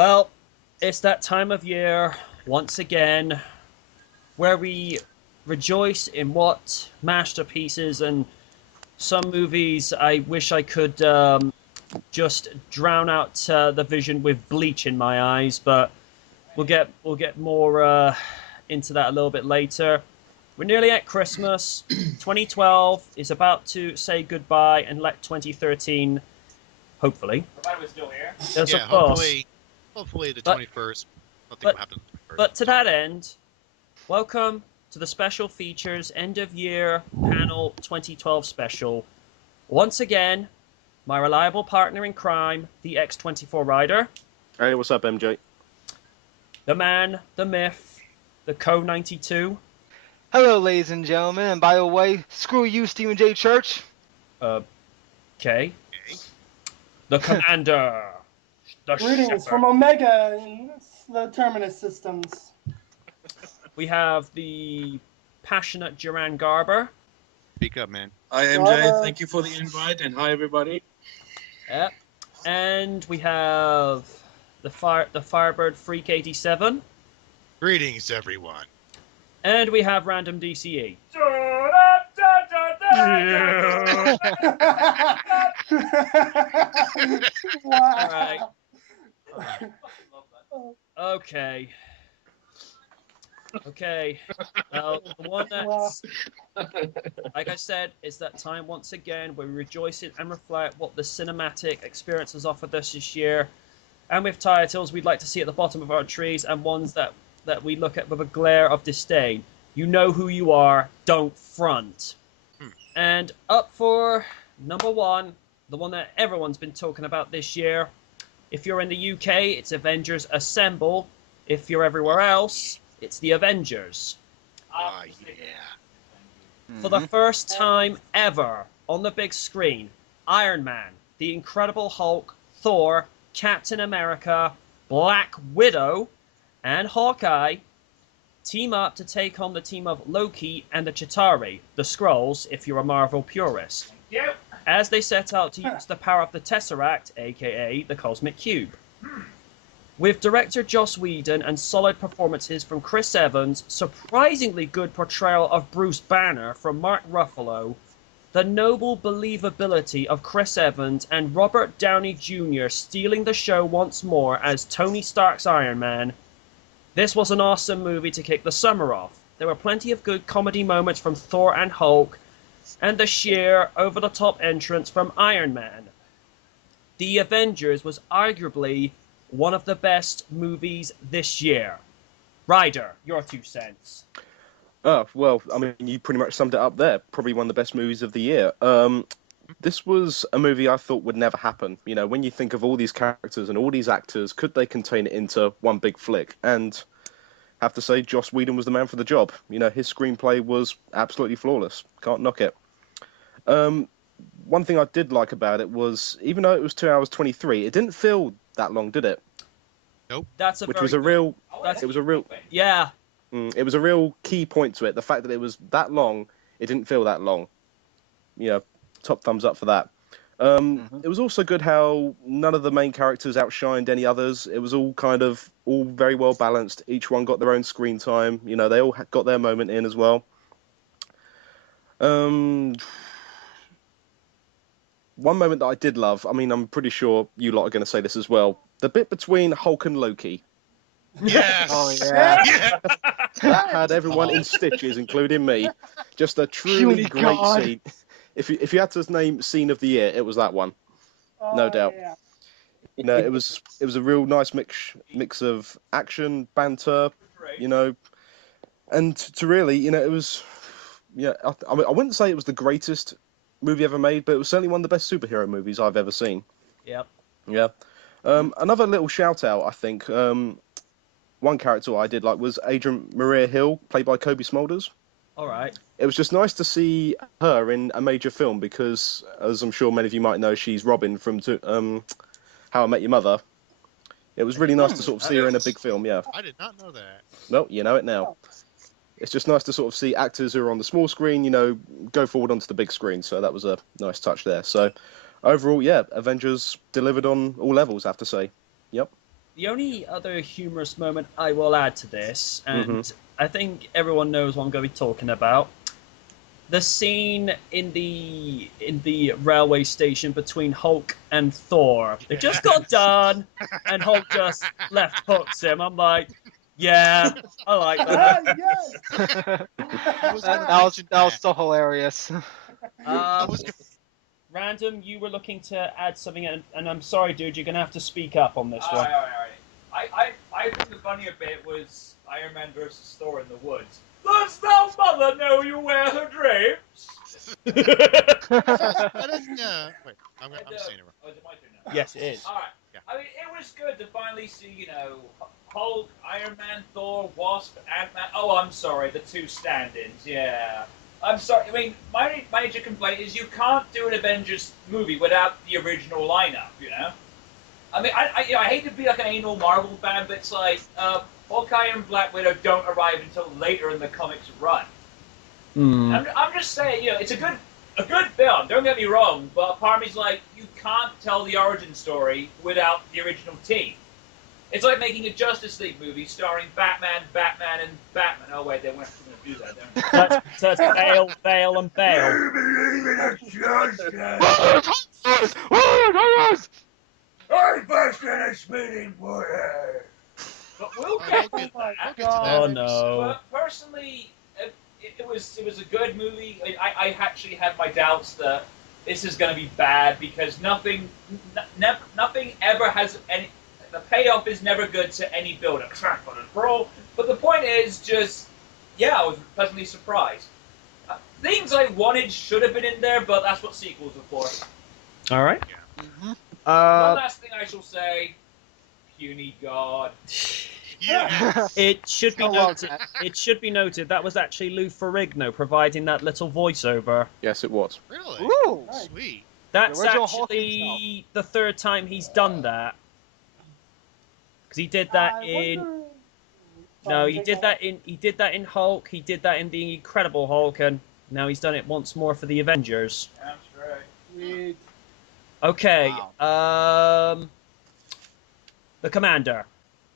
Well, it's that time of year once again where we rejoice in what masterpieces and some movies I wish I could just drown out the vision with bleach in my eyes, but we'll get more into that a little bit later. We're nearly at Christmas. 2012 is about to say goodbye and let 2013, hopefully. Provided we're still here. Yes, Yeah, of course. hopefully the But- 21st. Nothing but- will happen. On the 21st. But to that end, welcome to the special features end of year panel 2012 special. Once again, my reliable partner in crime, the X24 Rider, Hey, what's up, MJ? the man, the myth, the Co 92. Hello, ladies and gentlemen, and by the way, screw you, Stephen J. Church. Okay. Okay. The Commander. The Greetings Shepherd. from Omega in the Terminus systems. We have the passionate Duran Garber. Speak up, man. Hi MJ, thank you for the invite, and hi everybody. Yep. And we have the Firebird Freak 87. Greetings, everyone. And we have Random DCE. Wow. Okay. Okay. Now, the one that's, like I said, it's that time once again where we rejoice in and reflect what the cinematic experience has offered us this year. And with titles we'd like to see at the bottom of our trees and ones that we look at with a glare of disdain. You know who you are, don't front. And up for number one, the one that everyone's been talking about this year. If you're in the UK, it's Avengers Assemble. If you're everywhere else, it's the Avengers. Ah, yeah. For the first time ever on the big screen, Iron Man, the Incredible Hulk, Thor, Captain America, Black Widow, and Hawkeye team up to take on the team of Loki and the Chitauri, the Skrulls, if you're a Marvel purist, as they set out to use the power of the Tesseract, aka the Cosmic Cube. With director Joss Whedon and solid performances from Chris Evans, surprisingly good portrayal of Bruce Banner from Mark Ruffalo, the noble believability of Chris Evans and Robert Downey Jr. stealing the show once more as Tony Stark's Iron Man, this was an awesome movie to kick the summer off. There were plenty of good comedy moments from Thor and Hulk, and the sheer, over-the-top entrance from Iron Man. The Avengers was arguably one of the best movies this year. Ryder, your 2 cents. Oh, well, I mean, you pretty much summed it up there. Probably one of the best movies of the year. This was a movie I thought would never happen. You know, when you think of all these characters and all these actors, could they contain it into one big flick? And I have to say, Joss Whedon was the man for the job. You know, his screenplay was absolutely flawless. Can't knock it. One thing I did like about it was, even though it was 2 hours 23, it didn't feel that long, did it? That's a Which very was a real... That's, It was a real... yeah. It was a real key point to it. The fact that it was that long, it didn't feel that long. You know, top thumbs up for that. It was also good how none of the main characters outshined any others. It was all all very well balanced. Each one got their own screen time. You know, they all got their moment in as well. One moment that I did love, I mean, I'm pretty sure you lot are going to say this as well. The bit between Hulk and Loki. Yes. Oh, yeah. Yeah. That had everyone in stitches, including me. Just a truly Puny great God. scene. If you had to name scene of the year, it was that one. No doubt. Yeah. You know, it was a real nice mix of action, banter, you know, and to really, you know, it was, yeah. I mean, I wouldn't say it was the greatest movie ever made, but it was certainly one of the best superhero movies I've ever seen. Yep. Yeah. Another little shout out, I think. One character I did like was Adrian Maria Hill, played by Kobe Smulders. All right. It was just nice to see her in a major film because, as I'm sure many of you might know, she's Robin from How I Met Your Mother. It was really nice to sort of see her in a big film, yeah. I did not know that. Well, you know it now. It's just nice to sort of see actors who are on the small screen, you know, go forward onto the big screen. So that was a nice touch there. So overall, yeah, Avengers delivered on all levels, I have to say. Yep. the only other humorous moment I will add to this, and I think everyone knows what I'm going to be talking about. The scene in the railway station between Hulk and Thor. They just got done, and Hulk just left hooks him. I'm like, yeah, I like that. Yes. I was gonna That was mention that was so hilarious. I Um, was gonna, Random, you were looking to add something, and I'm sorry, dude, you're gonna have to speak up on this one. Alright. I think the funnier bit was Iron Man versus Thor in the woods. Does no mother know you wear her drapes? that is, wait, I'm saying it wrong. Oh, is it my turn now? Yes, it is. Alright. Yeah. I mean, it was good to finally see, Hulk, Iron Man, Thor, Wasp, Ant-Man. Oh, I'm sorry, the two stand-ins, yeah. I'm sorry, I mean, my major complaint is you can't do an Avengers movie without the original lineup, I mean, I hate to be like an anal Marvel fan, but it's like, Hawkeye and Black Widow don't arrive until later in the comics run. I'm just saying, it's a good film. Don't get me wrong, but part of me's like, you can't tell the origin story without the original team. It's like making a Justice League movie starring Batman, and Batman. Oh wait, they weren't going to do that, don't they? So it's Bale, and Bale. I busted a meeting for her. But we'll get to that. Oh no. But personally, it was a good movie. I actually had my doubts that this is going to be bad because nothing ever has any. The payoff is never good to any build-up. But the point is just, I was pleasantly surprised. Things I wanted should have been in there, but that's what sequels are for. All right. One last thing I shall say, puny god. Yeah. It should be So well noted. It should be noted that was actually Lou Ferrigno providing that little voiceover. Yes, it was. Really? Ooh. Sweet. That's The original Hulk actually the third time he's done that. Because he did that in. No, he did that in Hulk. He did that in the Incredible Hulk, and now he's done it once more for the Avengers. That's right. Sweet. Okay. The Commander.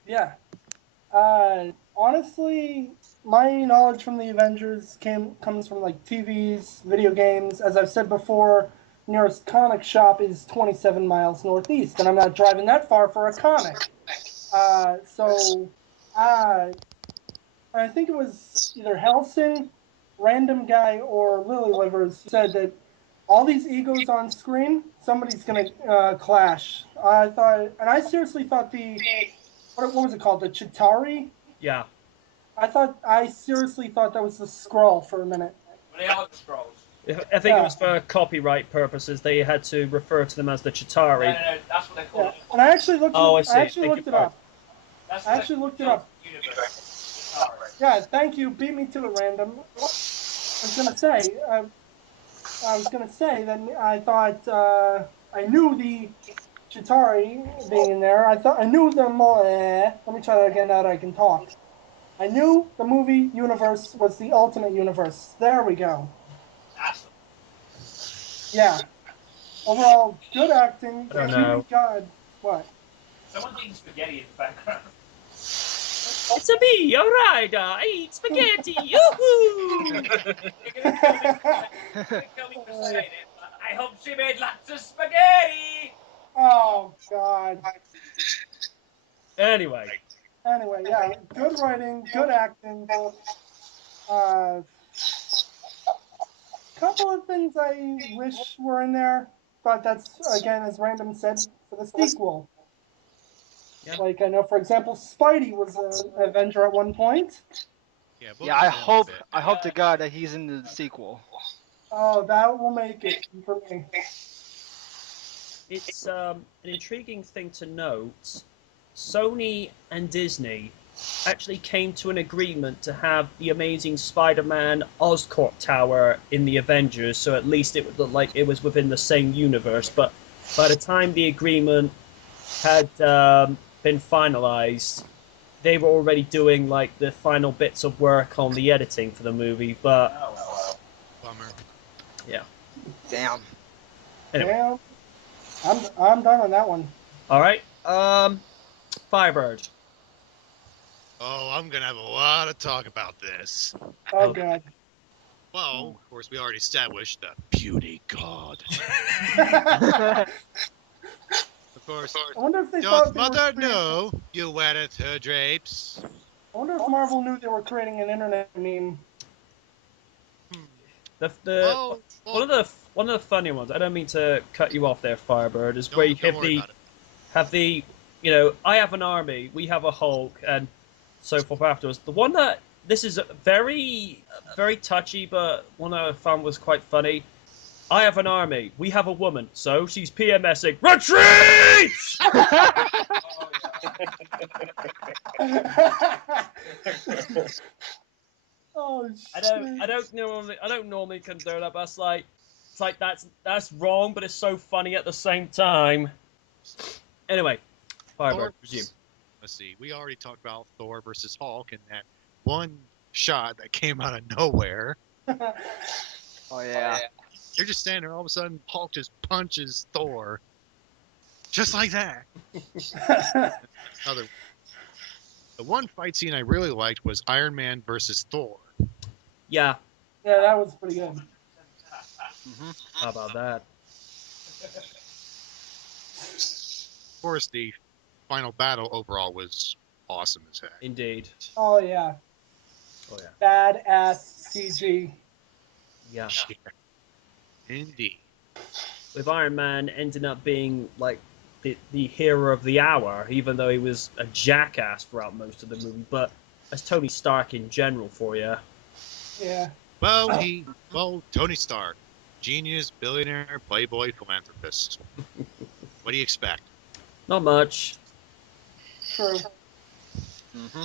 Yeah. Honestly, my knowledge from the Avengers comes from like TVs, video games. As I've said before, nearest comic shop is 27 miles northeast, and I'm not driving that far for a comic. I think it was either Helsing, random guy, or Lily Livers said that all these egos on screen, somebody's gonna clash. I seriously thought what was it called? The Chitauri? Yeah. I seriously thought that was the Skrull for a minute. Well, they are the Skrulls. I think it was for copyright purposes. They had to refer to them as the Chitauri. No, that's what they call Yeah. it. And I actually looked. Oh, I see. I actually Beg looked your it up. That's I actually looked it up. Universe. All right. Yeah, thank you. Beat me to it, random. I was gonna say that I thought I knew the Chitauri being in there. I knew them. Let me try that again. Now that I can talk. I knew the movie universe was the ultimate universe. There we go. Awesome. Yeah. Overall, good acting. I don't know. God, what? Someone's eating spaghetti in the background. It's a me, alright. I eat spaghetti. Yoo-hoo! You're gonna kill me for saying it, but I hope she made lots of spaghetti! Oh God. Anyway. Anyway, yeah, good writing, good acting. Couple of things I wish were in there, but that's again, as Random said, for the sequel. Yeah. Like I know, for example, Spidey was an Avenger at one point. Yeah, Yeah, I hope to God that he's in the sequel. Oh, that will make it for me. It's an intriguing thing to note. Sony and Disney actually came to an agreement to have the Amazing Spider-Man Oscorp Tower in the Avengers, so at least it would look like it was within the same universe. But by the time the agreement had been finalized, they were already doing like the final bits of work on the editing for the movie. But Bummer. yeah. Damn. Anyway. Damn. I'm done on that one. All right. Firebird. Oh, I'm gonna have a lot of talk about this. Oh god. Well, of course, we already established the puny god. I Of course, wonder if they doth thought they were mother creating- know you weareth her drapes? I wonder if Marvel knew they were creating an internet meme. Well, One of the funny ones. I don't mean to cut you off there, Firebird. Is where you don't worry about it. have the I have an army, we have a Hulk, and so forth afterwards. The one that this is very very touchy, but one I found was quite funny. I have an army, we have a woman, so she's PMSing retreat. Oh shit. I don't normally condone that, but it's like that's wrong, but it's so funny at the same time. Anyway, Firebird, resume. Let's see. We already talked about Thor versus Hulk and that one shot that came out of nowhere. Oh yeah. You're just standing there, all of a sudden, Hulk just punches Thor. Just like that. The one fight scene I really liked was Iron Man versus Thor. Yeah, Yeah, that was pretty good. how about that? Of course, the final battle overall was awesome as heck. Indeed. Oh yeah. Oh yeah. Badass CG. Yeah. Indeed. With Iron Man ending up being like the hero of the hour, even though he was a jackass throughout most of the movie, but as Tony Stark in general for you. Yeah. Well, Tony Stark, genius, billionaire, playboy, philanthropist. What do you expect? Not much. True.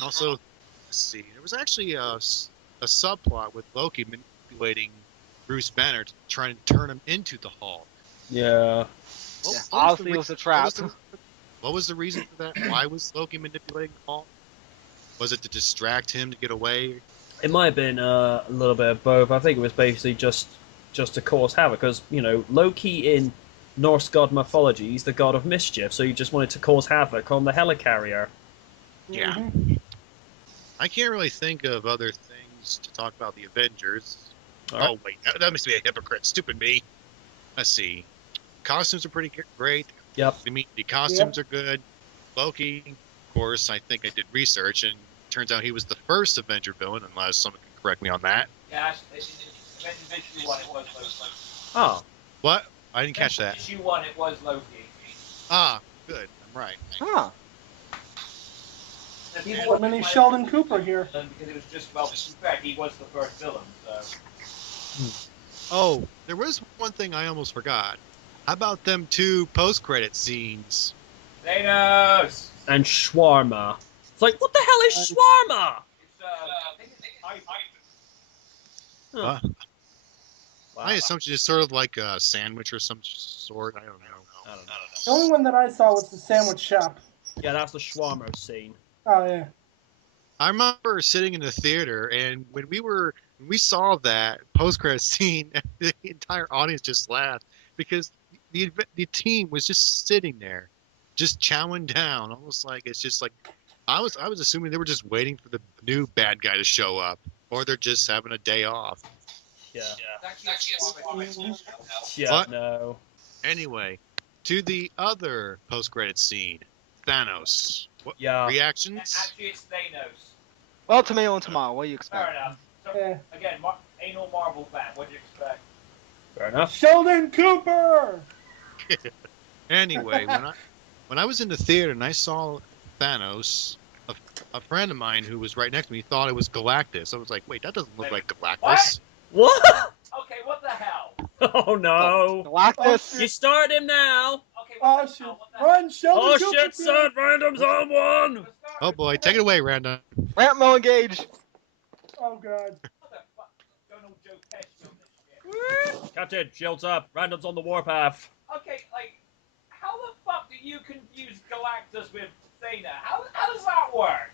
Also, let's see, there was actually a subplot with Loki manipulating Bruce Banner to try and turn him into the Hulk. Yeah. Obviously, it was a trap. What was the reason for that? Why was Loki manipulating the Hulk? Was it to distract him to get away? It might have been a little bit of both. I think it was basically just to cause havoc, because Loki in Norse god mythology, he's the god of mischief, so he just wanted to cause havoc on the helicarrier. Yeah. Mhm. I can't really think of other things to talk about the Avengers. All right. Oh, wait, that must be a hypocrite. Stupid me. Let's see. Costumes are pretty great. Yep. I mean, the costumes are good. Loki, of course, I think I did research, and turns out he was the first Avenger villain, unless someone can correct me on that. Yeah, issue 1, it was Loki. Oh. What? I didn't catch that. Issue 1, it was Loki. Ah, good. I'm right. Huh. Well, then he's Sheldon Cooper here. Because it was just, well, to be fair, he was the first villain, so... Oh, there was one thing I almost forgot. How about them 2 post-credit scenes? Thanos! And shawarma. It's like, what the hell is shawarma? It's, I think it's Huh. Wow. My assumption is sort of like a sandwich or some sort. I don't know. The only one that I saw was the sandwich shop. Yeah, that's the shawarma scene. Oh yeah. I remember sitting in the theater, and when we saw that post-credit scene, the entire audience just laughed because the team was just sitting there, just chowing down, almost like it's just like I was assuming they were just waiting for the new bad guy to show up, or they're just having a day off. Yeah. Actually, Yeah, What? no. Anyway, to the other post-credit scene, Thanos. What Yeah. reactions? actually, it's Thanos. Well, tomato and tomato. What do you Fair expect? enough. So, Yeah. again, anal Marvel fan, what do you expect? Fair enough. Sheldon Cooper. Anyway, when I was in the theater and I saw Thanos, a friend of mine who was right next to me thought it was Galactus. I was like, wait, that doesn't look like Galactus. What? Okay, what the hell? Oh no. Galactus. You start him now. Okay, Oh what the shit! hell? What the hell? Run, Sheldon Oh Cooper. shit, son. Random's on one. Let's start Oh with- boy, take it away, Random. Ramp Mo engage. Oh god. What the fuck? Going all Joe Pesci on this shit. Captain, shields up. Random's on the warpath. Okay, like, how the fuck do you confuse Galactus with Thanos? How does that work?